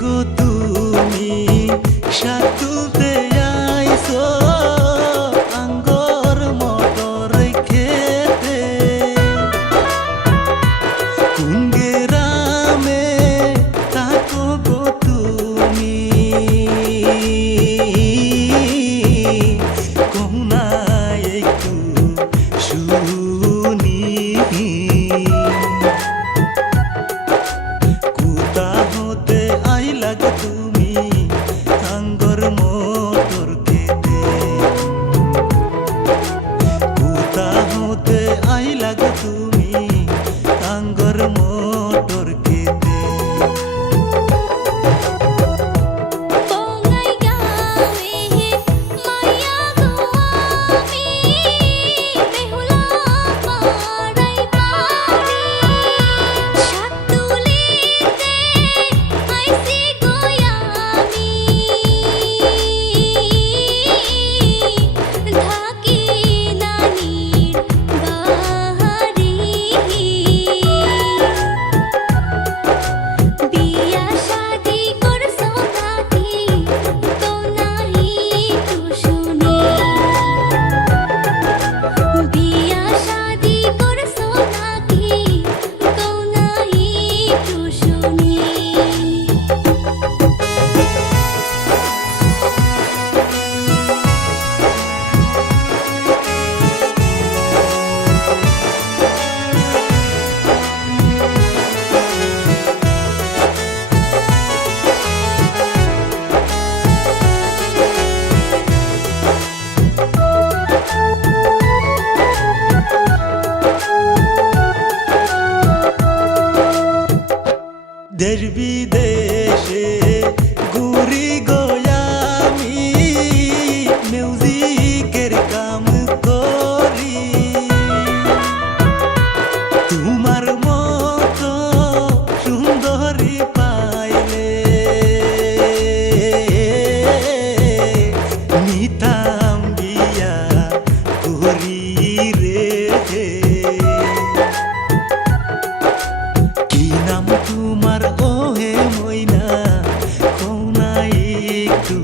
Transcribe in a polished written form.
গো তুমি শাক তুলতে আইছো আঙ্গর মটর খেতে, কোন গ্রামে থাকো গো তুমি কহুনা একটু শুনি। কোথা হতে আইলা গো তুমি আঙ্গর মটর খেতে, কোথা হতে আইলা গো তুমি আঙ্গর মটর খেতে। দেশ বিদেশে ঘুরি গো আমি, মিউজিকের কাম করি। তোমার মতো সুন্দরী পাইলে নিতাম বিয়া করি রে। কি নাম তোমার ওহে ময়না, কও না একটু